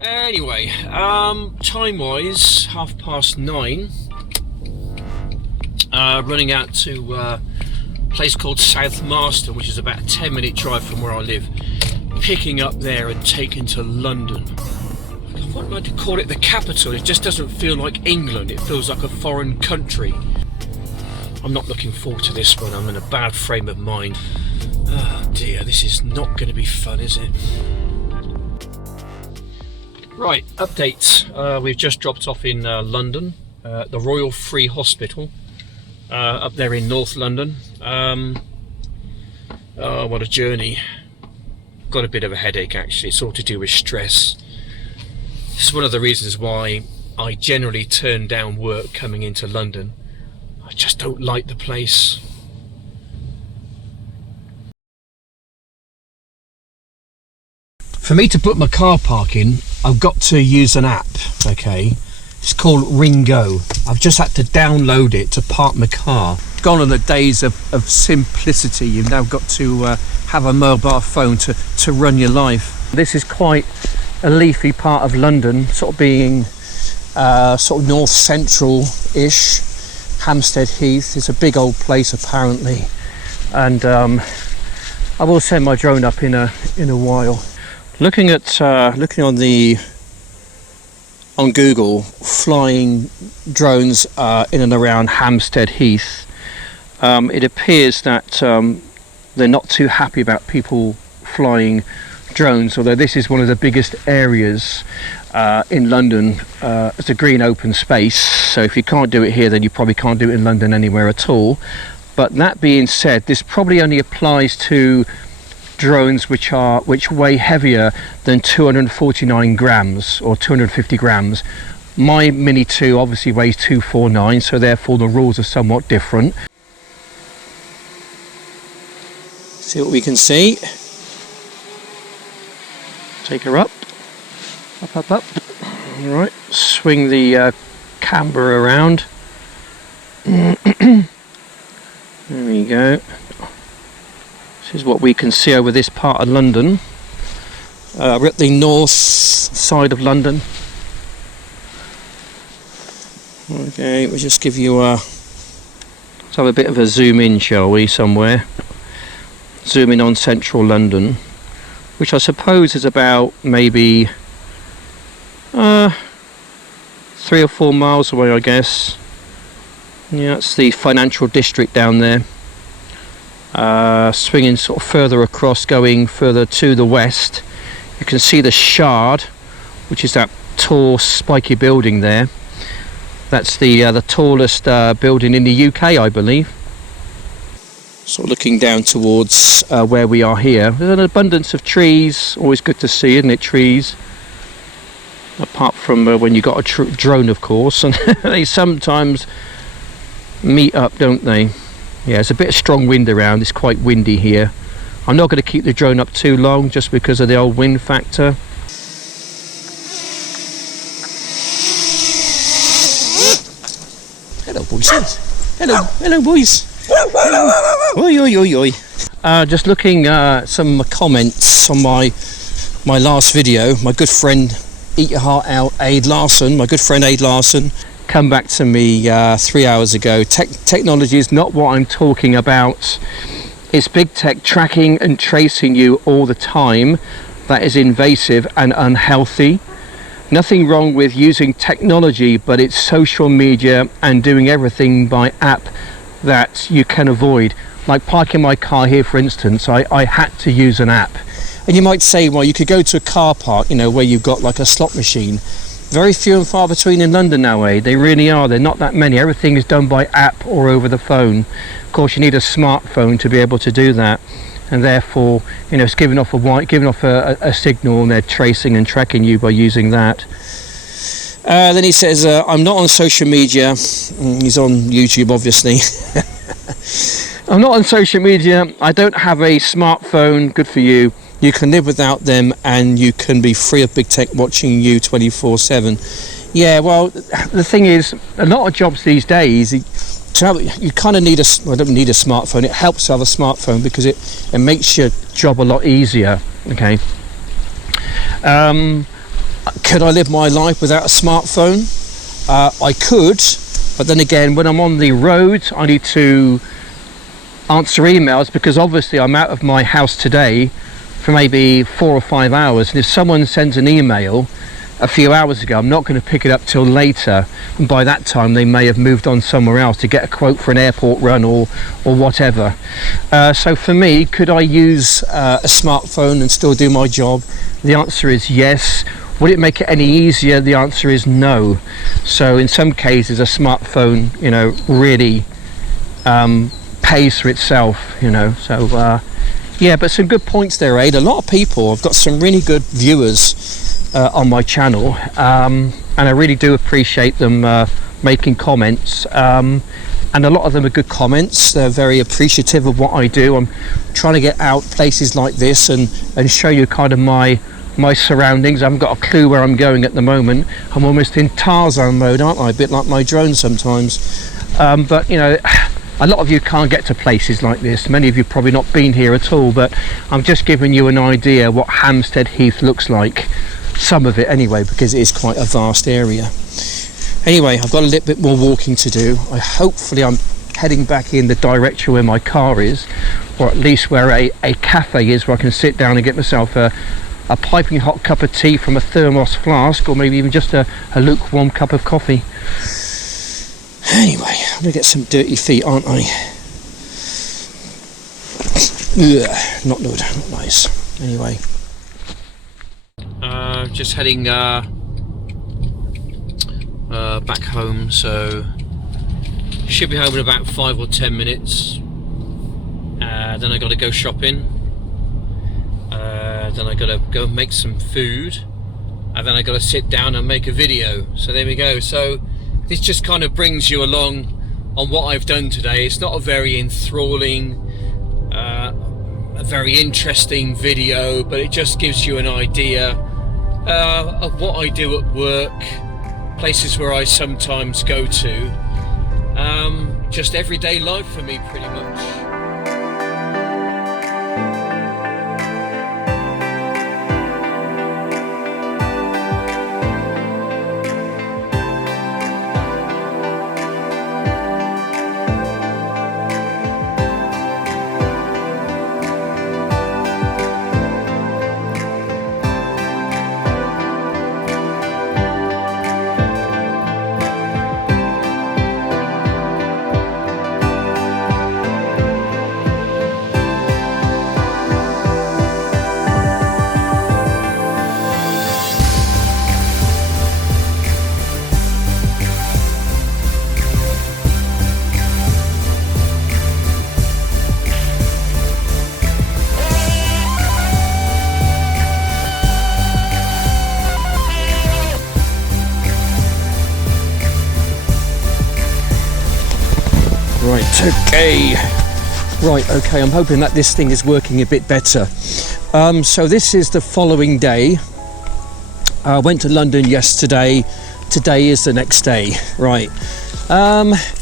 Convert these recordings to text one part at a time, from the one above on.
Anyway, time-wise, 9:30. Running out to a place called South Marston, which is about a 10-minute drive from where I live. Picking up there and taking to London. What am I to call it? The capital. It just doesn't feel like England. It feels like a foreign country. I'm not looking forward to this one. I'm in a bad frame of mind. Oh dear, this is not going to be fun, is it? Right, updates. We've just dropped off in London, the Royal Free Hospital, up there in North London. Oh, what a journey. Got a bit of a headache actually. It's all to do with stress. This is one of the reasons why I generally turn down work coming into London. I just don't like the place. For me to put my car park in, I've got to use an app, okay? It's called Ringo. I've just had to download it to park my car. Gone are the days of simplicity. You've now got to have a mobile phone to run your life. This is quite a leafy part of London, sort of being sort of north central-ish. Hampstead Heath is a big old place apparently, and I will send my drone up in a while. Looking on Google, flying drones in and around Hampstead Heath, it appears that they're not too happy about people flying drones, although this is one of the biggest areas in London. It's a green open space, so if you can't do it here, then you probably can't do it in London anywhere at all. But that being said, this probably only applies to drones which weigh heavier than 249 grams or 250 grams. My Mini 2 obviously weighs 249, so therefore the rules are somewhat different. See what we can see. Take her up. Up. Alright, swing the camera around. There we go. This is what we can see over this part of London. We're at the north side of London. Okay, we'll just give you let's have a bit of a zoom in, shall we, somewhere. Zoom in on central London, which I suppose is about maybe 3 or 4 miles away, I guess. Yeah, that's the financial district down there. Swinging sort of further across, going further to the west, you can see the Shard, which is that tall spiky building there. That's the tallest building in the UK, I believe. Sort of looking down towards where we are here. There's an abundance of trees, always good to see, isn't it, trees? Apart from when you got a drone, of course, and they sometimes meet up, don't they? Yeah, there's a bit of strong wind around. It's quite windy here. I'm not going to keep the drone up too long just because of the old wind factor. Hello, boys. Hello, boys. Oi. Just looking some comments on my last video. My good friend, Eat Your Heart Out, Aid Larson, come back to me 3 hours ago. Technology is not what I'm talking about. It's big tech tracking and tracing you all the time. That is invasive and unhealthy. Nothing wrong with using technology, but it's social media and doing everything by app that you can avoid. Like parking my car here, for instance, I had to use an app. And you might say, well, you could go to a car park, you know, where you've got like a slot machine. Very few and far between in London now, eh? They really are. They're not that many. Everything is done by app or over the phone. Of course, you need a smartphone to be able to do that, and therefore, you know, it's giving off a signal, and they're tracing and tracking you by using that. Then he says, I'm not on social media. He's on YouTube, obviously. I'm not on social media. I don't have a smartphone. Good for you. You can live without them, and you can be free of big tech watching you 24/7. Yeah, well, the thing is, a lot of jobs these days, you kind of need I don't need a smartphone. It helps to have a smartphone because it makes your job a lot easier. Okay. Could I live my life without a smartphone? I could, but then again, when I'm on the road, I need to answer emails, because obviously I'm out of my house today for maybe 4 or 5 hours, and if someone sends an email a few hours ago, I'm not going to pick it up till later, and by that time they may have moved on somewhere else to get a quote for an airport run or whatever. So for me, could I use a smartphone and still do my job? The answer is yes. Would it make it any easier? The answer is no. So in some cases, a smartphone, you know, really pays for itself, you know. So yeah, but some good points there, Aid. A lot of people, I've got some really good viewers on my channel, and I really do appreciate them making comments, and a lot of them are good comments. They're very appreciative of what I do. I'm trying to get out places like this and show you kind of my surroundings. I haven't got a clue where I'm going at the moment. I'm almost in Tarzan mode, aren't I? A bit like my drone sometimes. But you know, a lot of you can't get to places like this. Many of you probably not been here at all, but I'm just giving you an idea what Hampstead Heath looks like. Some of it anyway, because it is quite a vast area. Anyway, I've got a little bit more walking to do. Hopefully I'm heading back in the direction where my car is, or at least where a cafe is, where I can sit down and get myself a piping hot cup of tea from a thermos flask, or maybe even just a lukewarm cup of coffee. Anyway, I'm gonna get some dirty feet, aren't I? Ugh, not good, not nice. Anyway, just heading back home, so should be home in about 5 or 10 minutes. Then I got to go shopping. Then I got to go make some food, and then I got to sit down and make a video. So there we go. So this just kind of brings you along on what I've done today. It's not a very enthralling, a very interesting video, but it just gives you an idea of what I do at work, places where I sometimes go to, just everyday life for me pretty much. Okay, I'm hoping that this thing is working a bit better. So this is the following day. I went to London yesterday. Today is the next day. Right.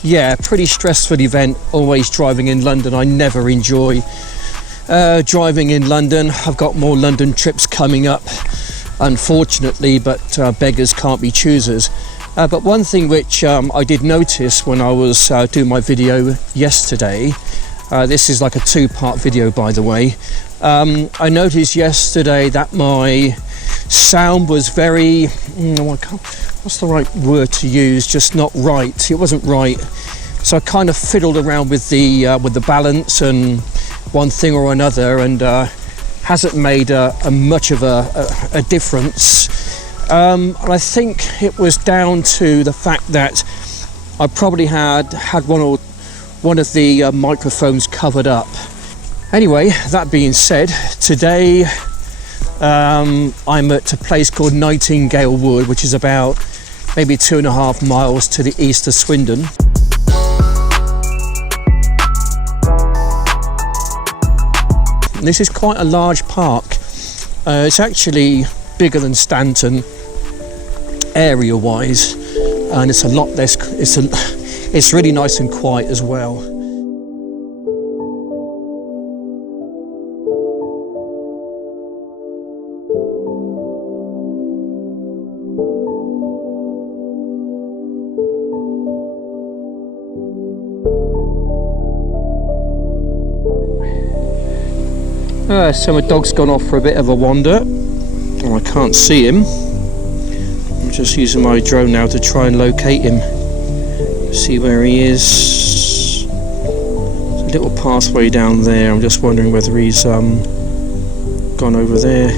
Yeah, pretty stressful event. Always driving in London. I never enjoy driving in London. I've got more London trips coming up, unfortunately, but beggars can't be choosers. But one thing which I did notice when I was doing my video yesterday, this is like a two-part video, by the way. I noticed yesterday that my sound was very, what's the right word to use? Just not right. It wasn't right. So I kind of fiddled around with the balance and one thing or another, and hasn't made much of a difference. And I think it was down to the fact that I probably had one of the microphones covered up. Anyway, that being said, today I'm at a place called Nightingale Wood, which is about maybe 2.5 miles to the east of Swindon. And this is quite a large park. It's actually bigger than Stanton area wise, and it's a lot less, it's really nice and quiet as well. So my dog's gone off for a bit of a wander. Oh, I can't see him. I'm just using my drone now to try and locate him. See where he is. There's a little pathway down there. I'm just wondering whether he's gone over there. A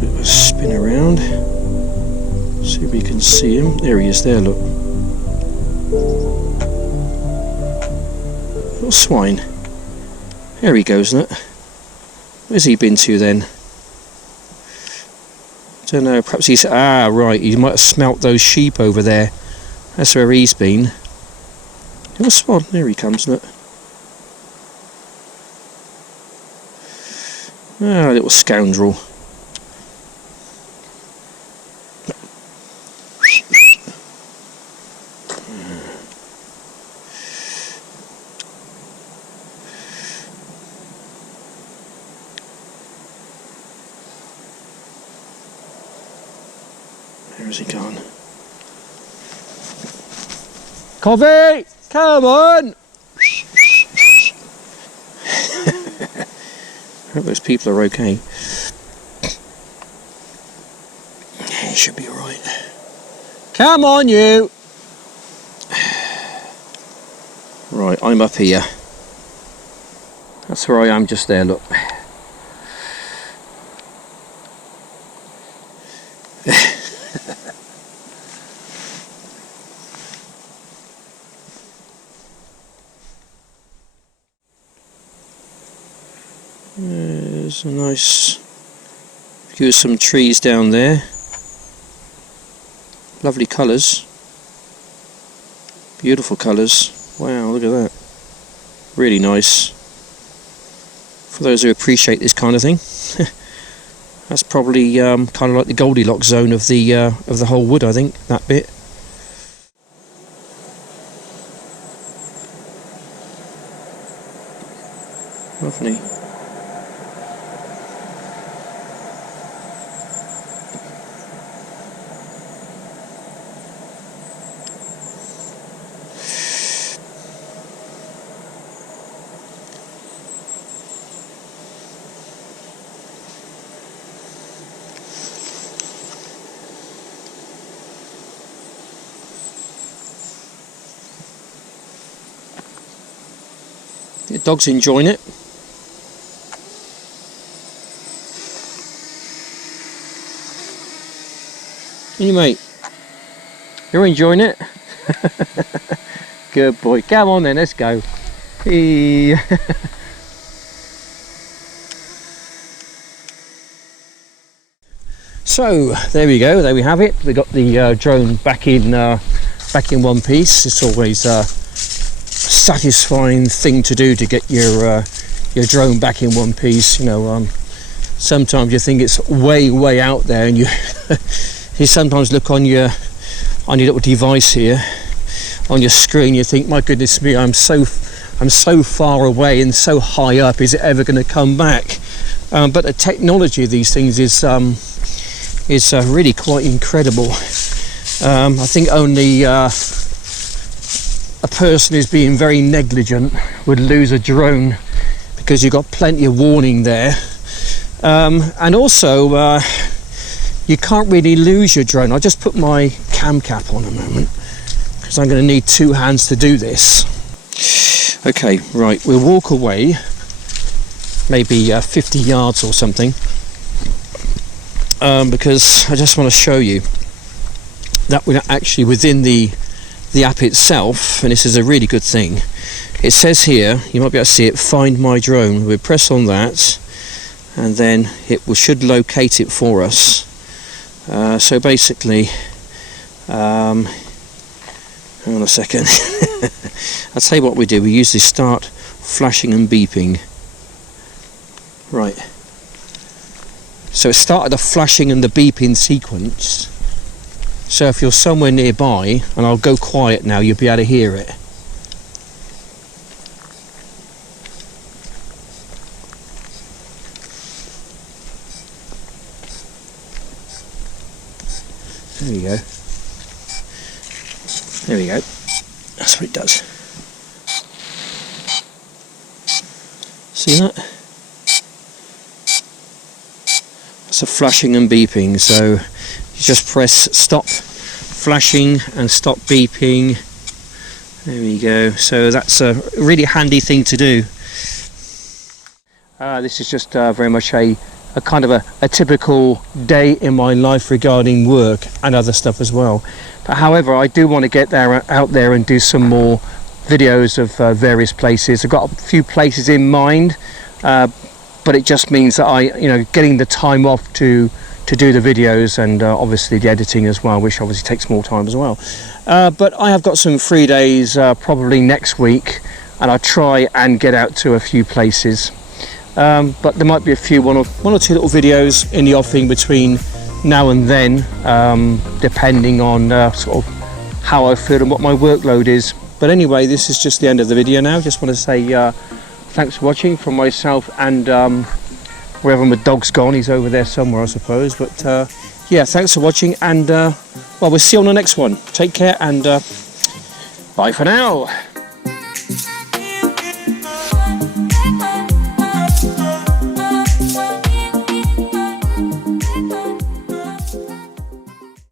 bit of a spin around. See if we can see him. There he is there, look. Little swine. There he goes, isn't it? Where's he been to then? Don't know, perhaps he's... Ah, right, he might have smelt those sheep over there. That's where he's been. Little swan, there he comes, isn't it? Ah, little scoundrel. Where's he gone? Kovu! Come on! I hope those people are okay. Yeah, he should be alright. Come on, you! Right, I'm up here. That's where I am just there, look. There's a nice view of some trees down there. Lovely colours. Beautiful colours. Wow, look at that. Really nice. For those who appreciate this kind of thing. That's probably kind of like the Goldilocks zone of the whole wood, I think, that bit. Lovely. The dog's enjoying it. You mate, you're enjoying it? Good boy. Come on then, let's go. Hey. So there we go. There we have it. We got the drone back in one piece. It's always a satisfying thing to do to get your drone back in one piece. You know, sometimes you think it's way out there, and you you sometimes look on your little device here on your screen. You think, my goodness me, I'm so far away and so high up. Is it ever going to come back? But the technology of these things is really quite incredible. I think only a person who's being very negligent would lose a drone, because you've got plenty of warning there, and also you can't really lose your drone. I'll just put my cam cap on a moment, because I'm going to need two hands to do this. Okay, right, we'll walk away maybe 50 yards or something, because I just want to show you that we're actually within the app itself, and this is a really good thing. It says here, you might be able to see it, find my drone. We press on that, and then it should locate it for us. So basically, hang on a second. I'll tell you what we do. We usually start flashing and beeping. Right. So it started the flashing and the beeping sequence. So if you're somewhere nearby, and I'll go quiet now, you'll be able to hear it. There we go. There we go. That's what it does. See that? It's a flashing and beeping, so you just press stop flashing and stop beeping. There we go. So that's a really handy thing to do. This is just very much a kind of a typical day in my life regarding work and other stuff as well. But however, I do want to get out there and do some more videos of various places. I've got a few places in mind, but it just means that getting the time off to do the videos and obviously the editing as well, which obviously takes more time as well. But I have got some free days probably next week, and I'll try and get out to a few places. But there might be one or two little videos in the offing between now and then, depending on sort of how I feel and what my workload is. But anyway, this is just the end of the video now. Just want to say thanks for watching from myself and wherever my dog's gone. He's over there somewhere, I suppose. But yeah, thanks for watching, and well, we'll see you on the next one. Take care, and bye for now.